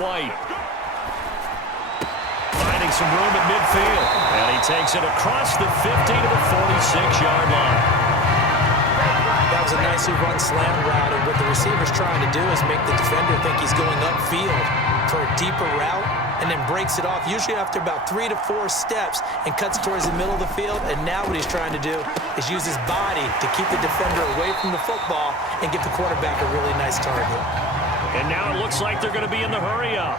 White. Finding some room at midfield. And he takes it across the 50 to the 46-yard line. That was a nicely run slant route, and what the receiver's trying to do is make the defender think he's going upfield for a deeper route, and then breaks it off, usually after about 3 to 4 steps, and cuts towards the middle of the field. And now what he's trying to do is use his body to keep the defender away from the football and give the quarterback a really nice target. And now it looks like they're going to be in the hurry-up.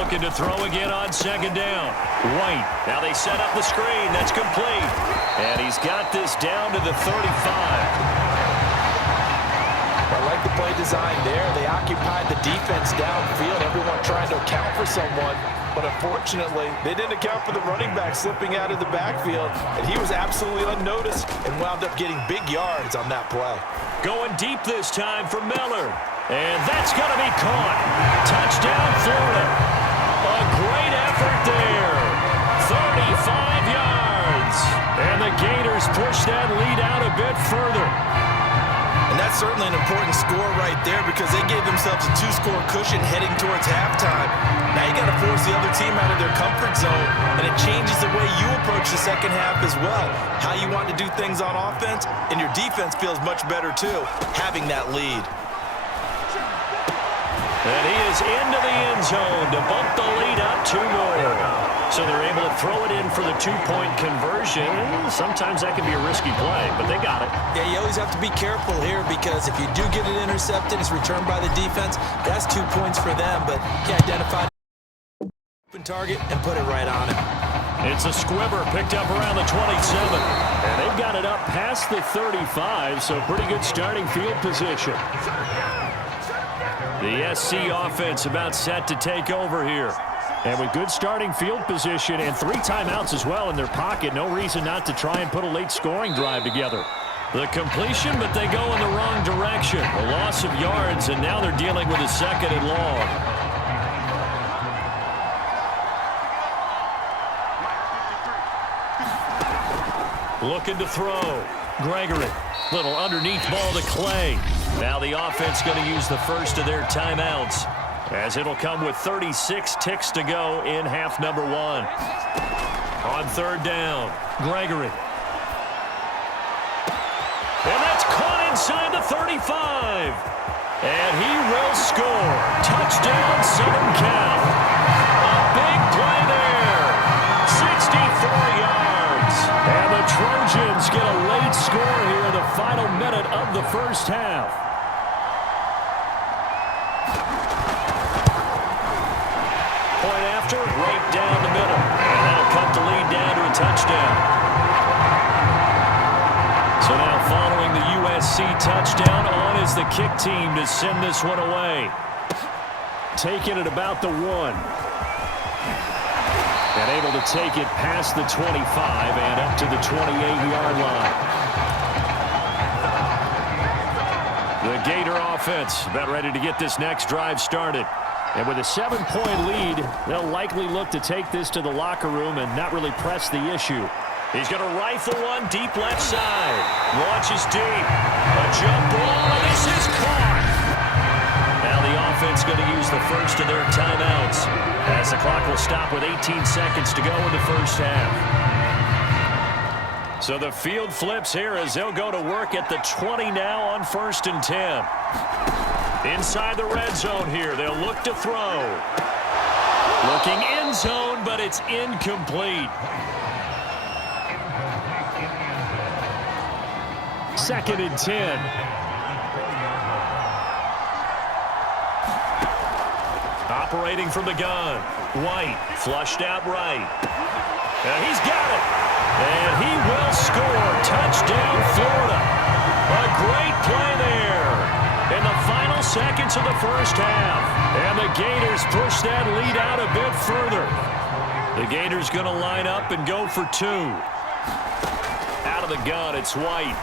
Looking to throw again on second down. White. Now they set up the screen. That's complete. And he's got this down to the 35. I like the play design there. They occupied the defense downfield, everyone trying to account for someone. But unfortunately, they didn't account for the running back slipping out of the backfield, and he was absolutely unnoticed and wound up getting big yards on that play. Going deep this time for Miller. And that's going to be caught. Touchdown, Florida. A great effort there. 35 yards. And the Gators push that lead out a bit further. And that's certainly an important score right there because they gave themselves a 2-score cushion heading towards halftime. Now you got to force the other team out of their comfort zone, and it changes the way you approach the second half as well. How you want to do things on offense, and your defense feels much better too, having that lead. And he is into the end zone to bump the lead up 2 more. So they're able to throw it in for the 2-point conversion. Sometimes that can be a risky play, but they got it. Yeah, you always have to be careful here because if you do get it intercepted, it's returned by the defense. That's 2 points for them, but you identify the open target and put it right on it. It's a squibber picked up around the 27. And they've got it up past the 35, so pretty good starting field position. The SC offense about set to take over here. And with good starting field position and 3 timeouts as well in their pocket, no reason not to try and put a late scoring drive together. The completion, but they go in the wrong direction. A loss of yards, and now they're dealing with a 2nd and long. Looking to throw. Gregory. Little underneath ball to Clay. Now the offense going to use the first of their timeouts, as it'll come with 36 ticks to go in half number 1. On 3rd down, Gregory. And that's caught inside the 35. And he will score. Touchdown, Southern Cal. A big play there. 64 yards. And the Trojans get a late score here in the final minute of the first half. Point after, right down the middle. And that'll cut the lead down to a touchdown. So now following the USC touchdown, on is the kick team to send this one away. Taking it about the 1. And able to take it past the 25 and up to the 28-yard line. The Gator offense about ready to get this next drive started. And with a 7-point lead, they'll likely look to take this to the locker room and not really press the issue. He's going to rifle one deep left side. Launches deep. A jump ball, and this is caught. Now the offense going to use the first of their timeouts, as the clock will stop with 18 seconds to go in the first half. So the field flips here as they'll go to work at the 20 now on 1st and 10. Inside the red zone here, they'll look to throw. Looking end zone, but it's incomplete. 2nd and 10. Operating from the gun. White flushed out right. And he's got it. And he will score. Touchdown, Florida. A great play there in the final seconds of the first half. And the Gators push that lead out a bit further. The Gators going to line up and go for 2. Out of the gun, it's White.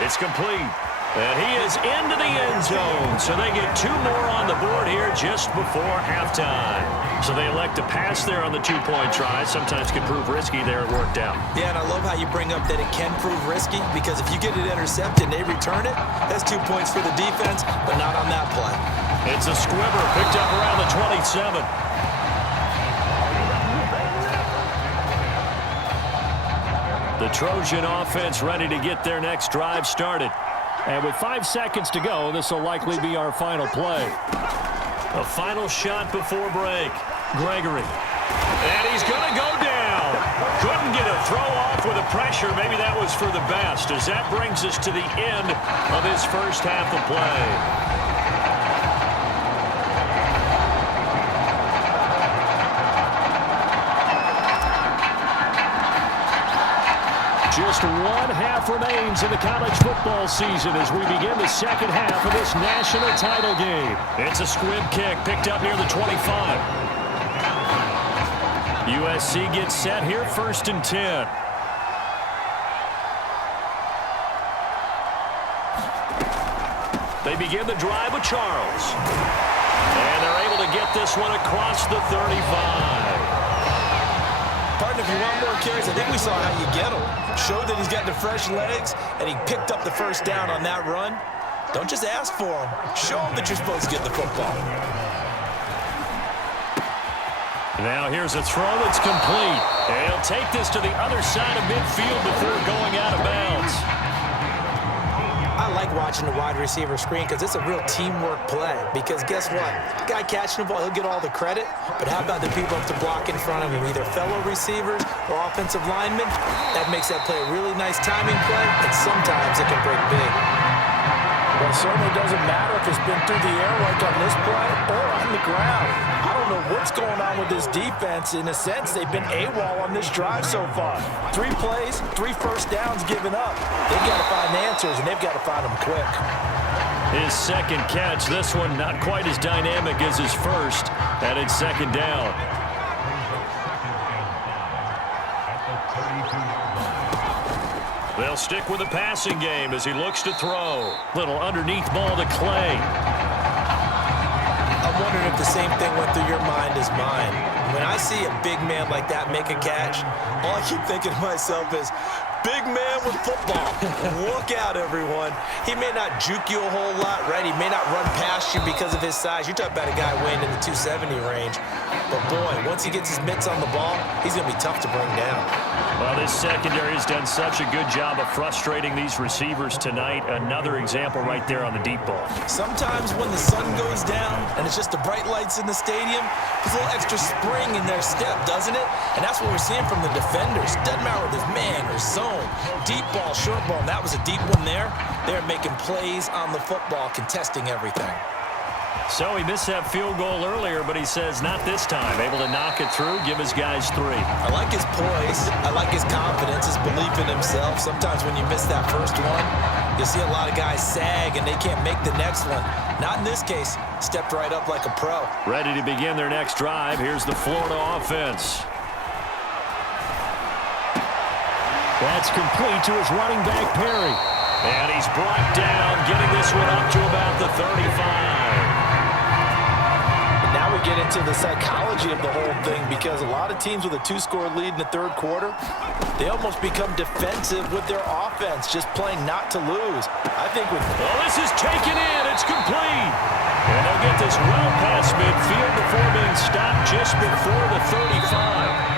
It's complete. And he is into the end zone. So they get 2 more on the board here just before halftime. So they elect to pass there on the 2-point try. Sometimes can prove risky there. It worked out. Yeah, and I love how you bring up that it can prove risky because if you get it intercepted and they return it, that's 2 points for the defense, but not on that play. It's a squibber picked up around the 27. The Trojan offense ready to get their next drive started. And with 5 seconds to go, this will likely be our final play. A final shot before break. Gregory. And he's going to go down. Couldn't get a throw off with the pressure. Maybe that was for the best, as that brings us to the end of his first half of play. Just one half remains in the college football season as we begin the second half of this national title game. It's a squib kick picked up near the 25. USC gets set here, 1st and 10. They begin the drive with Charles. And they're able to get this one across the 35. Partner, if you want more carries, I think we saw how you get him. Showed that he's got the fresh legs, and he picked up the first down on that run. Don't just ask for him. Show him that you're supposed to get the football. Now here's a throw that's complete. And he'll take this to the other side of midfield before going out of bounds. I like watching the wide receiver screen because it's a real teamwork play. Because guess what? The guy catching the ball, he'll get all the credit. But how about the people up to block in front of him, either fellow receivers or offensive linemen? That makes that play a really nice timing play, and sometimes it can break big. Well, it certainly doesn't matter if it's been through the air like on this play or on the ground. I don't know what's going on with this defense. In a sense, they've been AWOL on this drive so far. 3 plays, 3 first downs given up. They've got to find answers, and they've got to find them quick. His second catch, this one not quite as dynamic as his first, and it's 2nd down. They'll stick with the passing game as he looks to throw. Little underneath ball to Clay. I'm wondering if the same thing went through your mind as mine. When I see a big man like that make a catch, All I keep thinking to myself is, big man with football. Look out, everyone. he may not juke you a whole lot, right? He may not run past you because of his size. You're talking about a guy weighing in the 270 range. But, boy, once he gets his mitts on the ball, he's going to be tough to bring down. Well, this secondary has done such a good job of frustrating these receivers tonight. Another example right there on the deep ball. Sometimes when the sun goes down and it's just the bright lights in the stadium, there's a little extra spring in their step, doesn't it? And that's what we're seeing from the defenders. Doesn't matter whether it's man or zone, deep ball, short ball. And that was a deep one there. They're making plays on the football, contesting everything. So he missed that field goal earlier, but he says not this time. Able to knock it through, give his guys 3. I like his poise. I like his confidence, his belief in himself. Sometimes when you miss that first one, you see a lot of guys sag and they can't make the next one. Not in this case. Stepped right up like a pro. Ready to begin their next drive. Here's the Florida offense. That's complete to his running back, Perry. And he's brought down, getting this one up to about the 35. Now we get into the psychology of the whole thing, because a lot of teams with a 2-score lead in the 3rd quarter, they almost become defensive with their offense, just playing not to lose. I think with... Well, this is taken in. It's complete. And they'll get this well past midfield before being stopped just before the 35.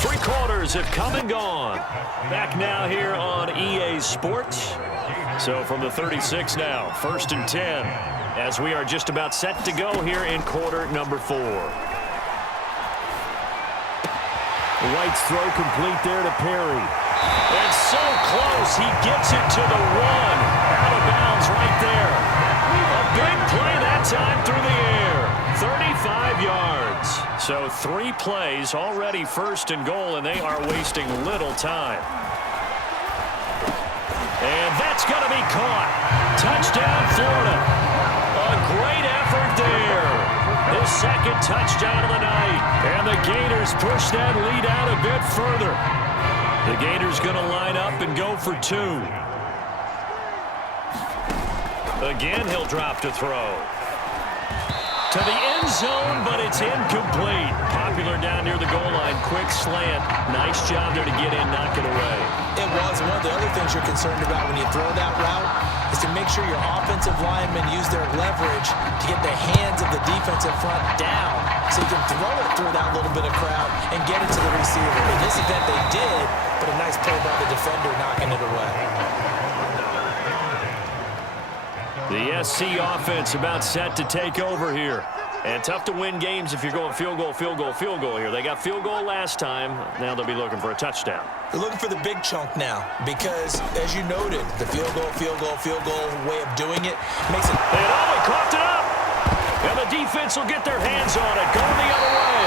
3 quarters have come and gone. Back now here on EA Sports. So from the 36 now, 1st and 10, as we are just about set to go here in quarter number 4. White's throw complete there to Perry. And so close, he gets it to the 1. Out of bounds right there. A big play that time through the air. 35 yards. So 3 plays, already 1st and goal, and they are wasting little time. And that's going to be caught. Touchdown, Florida. A great effort there. His 2nd touchdown of the night. And the Gators push that lead out a bit further. The Gators going to line up and go for 2. Again, he'll drop to throw. To the end zone, but it's incomplete. Popular down near the goal line. Quick slant. Nice job there to get in, knock it away. It was. One of the other things you're concerned about when you throw that route is to make sure your offensive linemen use their leverage to get the hands of the defensive front down so you can throw it through that little bit of crowd and get it to the receiver. In this event, they did, but a nice play by the defender knocking it away. The SC offense about set to take over here. And tough to win games if you're going field goal, field goal, field goal here. They got field goal last time. Now they'll be looking for a touchdown. They're looking for the big chunk now because, as you noted, the field goal way of doing it makes it. And he coughed it up. And the defense will get their hands on it. Going the other way.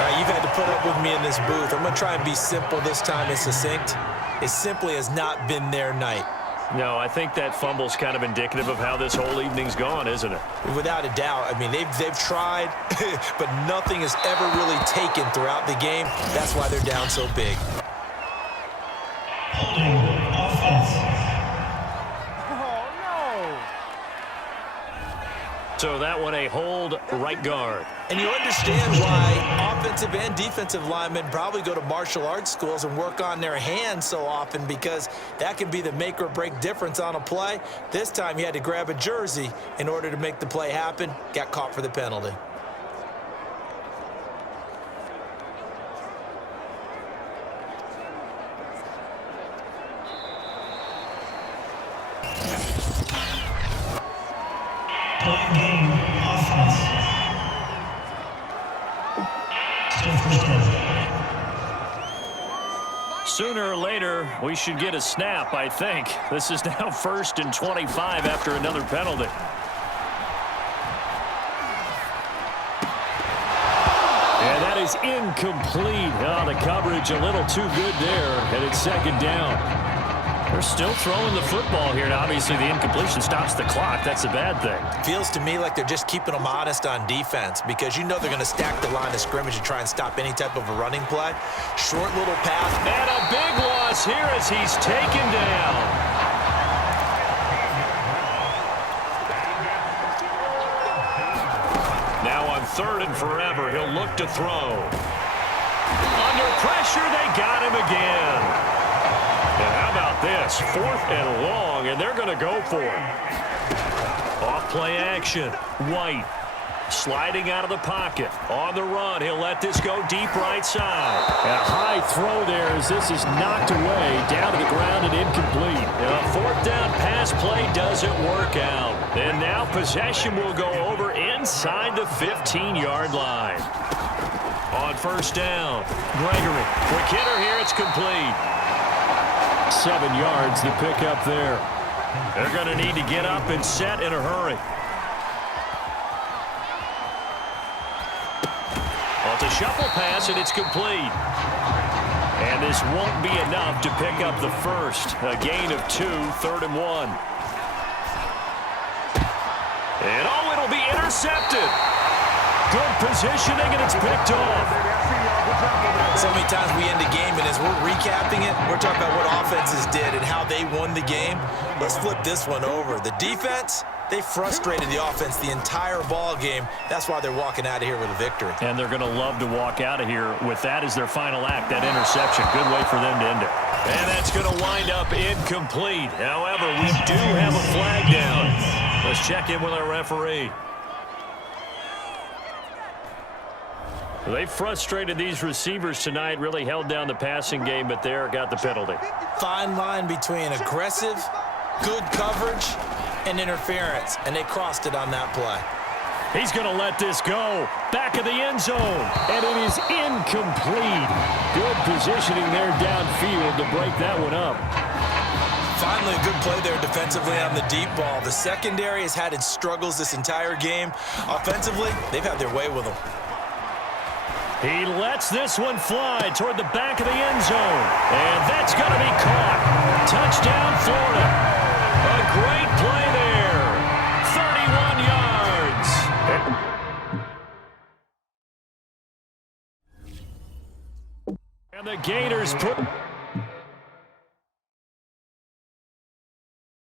All right, you've had to put up with me in this booth. I'm going to try and be simple this time and succinct. It simply has not been their night. No, I think that fumble's kind of indicative of how this whole evening's gone, isn't it? Without a doubt. I mean, they've tried, but nothing has ever really taken throughout the game. That's why they're down so big. Holding offense. So that one a hold right guard. And you understand why offensive and defensive linemen probably go to martial arts schools and work on their hands so often, because that can be the make or break difference on a play. This time he had to grab a jersey in order to make the play happen. Got caught for the penalty. Game offense. Still first down. Sooner or later, we should get a snap, I think. This is now 1st and 25 after another penalty. And that is incomplete. Oh, the coverage a little too good there, and it's 2nd down. They're still throwing the football here, and obviously the incompletion stops the clock. That's a bad thing. Feels to me like they're just keeping them honest on defense, because you know they're going to stack the line of scrimmage and try and stop any type of a running play. Short little pass. And a big loss here as he's taken down. Now on 3rd and forever, he'll look to throw. Under pressure, they got him again. And how about this? 4th and long, and they're going to go for it. Off-play action. White sliding out of the pocket. On the run, he'll let this go deep right side. A high throw there as this is knocked away, down to the ground and incomplete. And a 4th down pass play doesn't work out. And now possession will go over inside the 15-yard line. On 1st down, Gregory. Quick hitter here, it's complete. 7 yards to pick up there. They're going to need to get up and set in a hurry. Well, it's a shuffle pass, and it's complete. And this won't be enough to pick up the first. A gain of 2, 3rd and 1. And, oh, it'll be intercepted. Good positioning, and it's picked off. So many times we end a game, and as we're recapping it, we're talking about what offenses did and how they won the game. Let's flip this one over. The defense, they frustrated the offense the entire ball game. That's why they're walking out of here with a victory. And they're going to love to walk out of here with that as their final act, that interception. Good way for them to end it. And that's going to wind up incomplete. However, we do have a flag down. Let's check in with our referee. They frustrated these receivers tonight, really held down the passing game, but there got the penalty. Fine line between aggressive, good coverage, and interference, and they crossed it on that play. He's going to let this go. Back of the end zone, and it is incomplete. Good positioning there downfield to break that one up. Finally, a good play there defensively on the deep ball. The secondary has had its struggles this entire game. Offensively, they've had their way with them. He lets this one fly toward the back of the end zone. And that's going to be caught. Touchdown, Florida. A great play there. 31 yards. And the Gators put...